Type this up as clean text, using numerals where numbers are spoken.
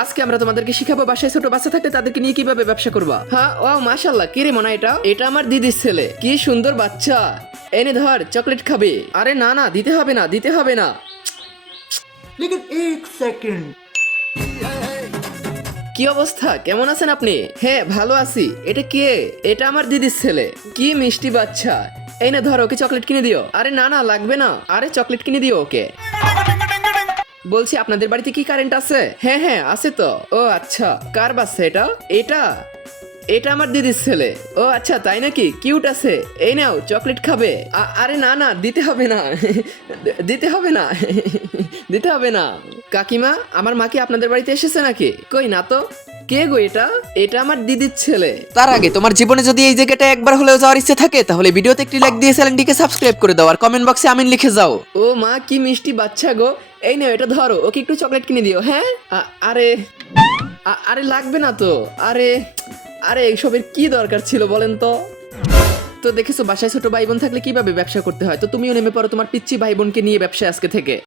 আজকে আমরা তোমাদেরকে শিখাবো বাসায় ছোট বাচ্চা থাকলে তাদেরকে নিয়ে কিভাবে ব্যবসা করবা। হ্যাঁ ও মাশাআল্লাহ, কি রে মনা, এটা আমার দিদির ছেলে, কি সুন্দর বাচ্চা। এনে ধর, চকলেট খাবে। আরে না না, দিতে হবে না, দিতে হবে না। लेकिन एक सेकंड কি অবস্থা, কেমন আছেন আপনি? হ্যাঁ ভালো আছি। এটা কে? এটা আমার দিদির ছেলে, কি মিষ্টি বাচ্চা। এই না ধর, ওকে চকলেট কিনে দিও। আরে না না, লাগবে না। আরে চকলেট কিনে দিও ওকে। বলছি আপনাদের বাড়িতে কি কারেন্ট আছে? হ্যাঁ হ্যাঁ আছে তো। ও আচ্ছা, কার বাচ্চা এটা? এটা এটা আমার দিদির ছেলে। ও আচ্ছা, তাই নাকি? কিউট আছে। এই নাও, চকলেট খাবে। আরে না না, দিতে হবে না। দিতে হবে না। দিতে হবে না। কাকিমা, আমার মা কি আপনাদের বাড়িতে এসেছে নাকি? কই না তো। কে গো এটা? এটা আমার দিদির ছেলে। তার আগে তোমার জীবনে যদি এই জায়গাটা একবার হলেও যাওয়ার ইচ্ছে থাকে তাহলে ভিডিওতে একটি লাইক দিয়ে চ্যানেলটিকে সাবস্ক্রাইব করে দাও আর কমেন্ট বক্সে আমিন লিখে যাও। ও মা, কি মিষ্টি বাচ্চা গো। এই নাও, এটা ধরো, ওকে একটু চকলেট কিনে দিও। হ্যাঁ আরে আরে লাগবে না তো। আরে আরে এইসবের কি দরকার ছিল বলেন তো? তো দেখেছো বাসায় ছোট ভাই বোন থাকলে কিভাবে ব্যবসা করতে হয়। তো তুমিও নেমে পড়ো তোমার পিচ্চি ভাই বোনকে নিয়ে ব্যবসা আজকে থেকে।